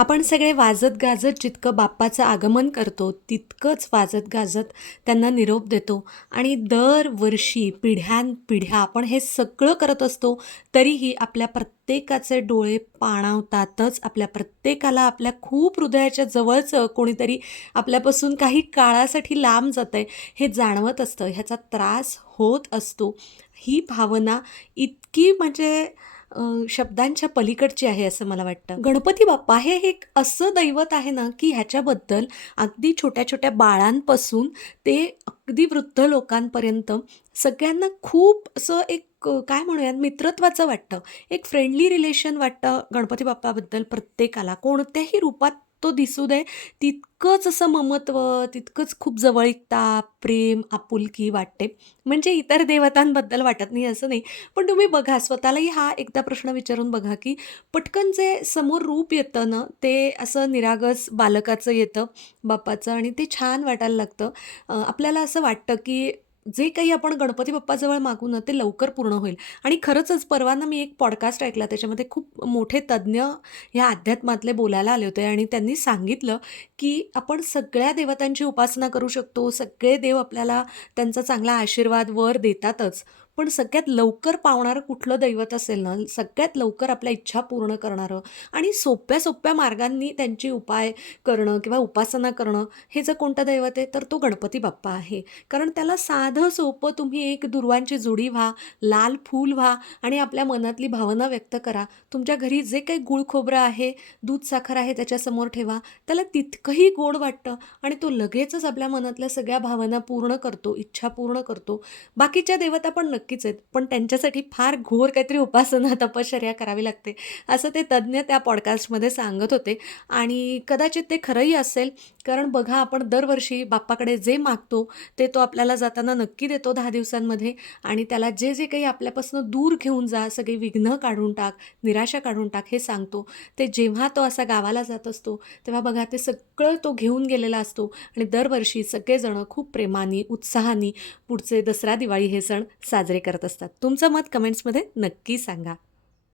आपण सगळे वाजत गाजत जितकं बाप्पाचं आगमन करतो तितकंच वाजत गाजत त्यांना निरोप देतो. आणि दरवर्षी पिढ्यानपिढ्या आपण हे सगळं करत असतो तरीही आपल्या प्रत्येकाचे डोळे पाणावतातच. आपल्या प्रत्येकाला आपल्या खूप हृदयाच्या जवळचं कोणीतरी आपल्यापासून काही काळासाठी लांब जातं आहे हे जाणवत असतं. ह्याचा त्रास होत असतो. ही भावना इतकी म्हणजे शब्दांच्या पलीकडची आहे असं मला वाटतं. गणपती बाप्पा हे एक असं दैवत आहे ना की ह्याच्याबद्दल अगदी छोट्या छोट्या बाळांपासून ते अगदी वृद्ध लोकांपर्यंत सगळ्यांना खूप असं एक काय म्हणूयात मित्रत्वाचं वाटतं. एक फ्रेंडली रिलेशन वाटतं गणपती बाप्पाबद्दल प्रत्येकाला. कोणत्याही रूपात तो दिसू दे. तितकंच असं ममत्व तितकंच खूप जवळीकता प्रेम आपुलकी वाटते. म्हणजे इतर देवतांबद्दल वाटत नाही असं नाही. पण तुम्ही बघा स्वतःलाही हा एकदा प्रश्न विचारून बघा की पटकन जे समोर रूप येतं ना ते असं निरागस बालकाचं येतं बाप्पाचं आणि ते छान वाटायला लागतं. आपल्याला असं वाटतं की जे काही आपण गणपती बाप्पाजवळ मागू ना ते लवकर पूर्ण होईल. आणि खरंचच परवाना मी एक पॉडकास्ट ऐकला त्याच्यामध्ये खूप मोठे तज्ज्ञ ह्या अध्यात्मातले बोलायला आले होते आणि त्यांनी सांगितलं की आपण सगळ्या देवतांची उपासना करू शकतो सगळे देव आपल्याला त्यांचा चांगला आशीर्वाद वर देतातच. पण सगळ्यात लवकर पावणारं कुठलं दैवत असेल ना सगळ्यात लवकर आपल्या इच्छा पूर्ण करणारं आणि सोप्या सोप्या मार्गांनी त्यांची उपाय करणं किंवा उपासना करणं हे जर कोणतं दैवत आहे तर तो गणपती बाप्पा आहे. कारण त्याला साधं सोपं तुम्ही एक दुर्वांची जुडी व्हा लाल फूल व्हा आणि आपल्या मनातली भावना व्यक्त करा. तुमच्या घरी जे काही गुळ खोबरं आहे दूध साखर आहे त्याच्यासमोर ठेवा. त्याला तितकंही गोड वाटतं आणि तो लगेचच आपल्या मनातल्या सगळ्या भावना पूर्ण करतो इच्छा पूर्ण करतो. बाकीच्या देवता पण नक्कीच आहेत. पण त्यांच्यासाठी फार घोर काहीतरी उपासना तपश्चर्या करावी लागते असं ते तज्ज्ञ त्या पॉडकास्टमध्ये सांगत होते. आणि कदाचित ते खरंही असेल कारण बघा आपण दरवर्षी बाप्पाकडे जे मागतो ते तो आपल्याला जाताना नक्की देतो दहा दिवसांमध्ये. आणि त्याला जे जे काही आपल्यापासून दूर घेऊन जा सगळी विघ्न काढून टाक निराशा काढून टाक हे सांगतो. ते जेव्हा तो असा गावाला जात असतो तेव्हा बघा ते सगळं तो घेऊन गेलेला असतो. आणि दरवर्षी सगळेजण खूप प्रेमाने उत्साहाने पुढचे दसरा दिवाळी हे सण साजरे साजरे करत असतात. तुमचं मत कमेंट्समध्ये नक्की सांगा.